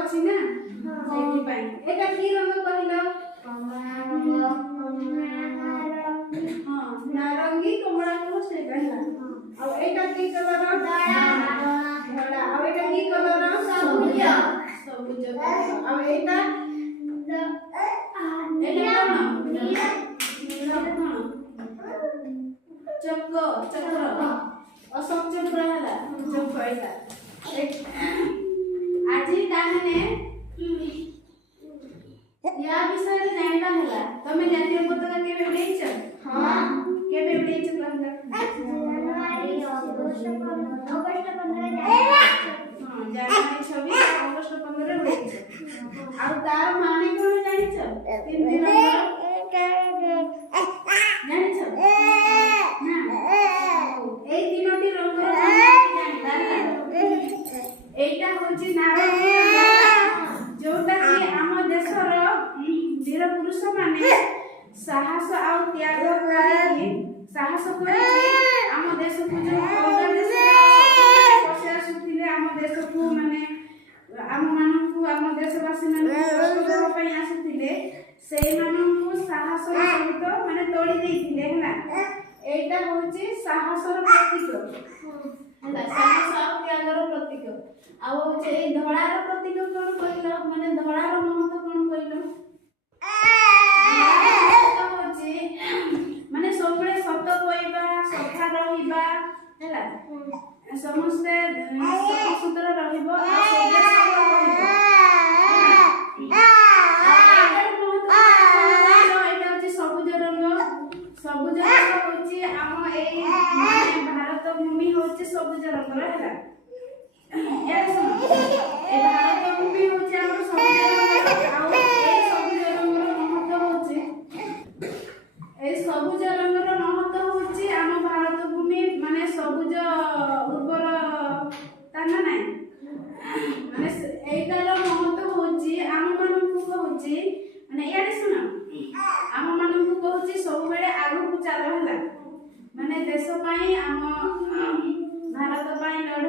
ଅଛି ନା ସେଇଥିପାଇଁ ଏଟା କି ରଙ୍ଗ କହିଲ नारंगी कमला कलर से कहला अब एटा की कलर धड़ा अब एटा की कलर सबुज सबुज अब एटा नीला चक्र चक्र अशोक चक्र हला चक्र एटा आज ताने या विषय जानला हला तमे जातीय पताका केबे उड़ैछ हां केबे उड़ैछ कहला जनवरी अगस्त 15 हां जनवरी 26 अगस्त 15 उड़ैछ आ तार माने कोन जानिछ तीन दिन जानिछ ना ए तीनोटी रंग एटा होची नारंगी जोटा कि आम देशर वीर पुरुष माने साहस आ त्याग करी साहस करी आम देश को जो अलगा देश पछा सुथिले आम देश को माने आम मान को आम देशवासी मान को पई आसीथिले सेई मान को साहस सहित माने तोड़ी देथिले हला एटा होची साहसर प्रतीक हला साहस आ त्यागर प्रतीक आ होचे ए धड़ार प्रतीक कोन कहलो माने धड़ार महत्व कोन कहलो माने सबले सत कहबा सफा रहिबा हैला समस्त सुतर रहिबो आ सबले सत कहबो एटा होची सबुज रंग होची आम ए भारत भूमि होची सबुज रंग हैला या सुन ए भारत भूमि होची आम सबुज रंग सबुज रंगर महत्व होची आम भारत भूमि माने सबुज उर्वर ताना नाही माने एटार महत्व होची आम मानकु कहूची माने याडे सुन आम मानकु कहूची सब बेले आगु चलो हला माने देश पई आम भारत पई लड़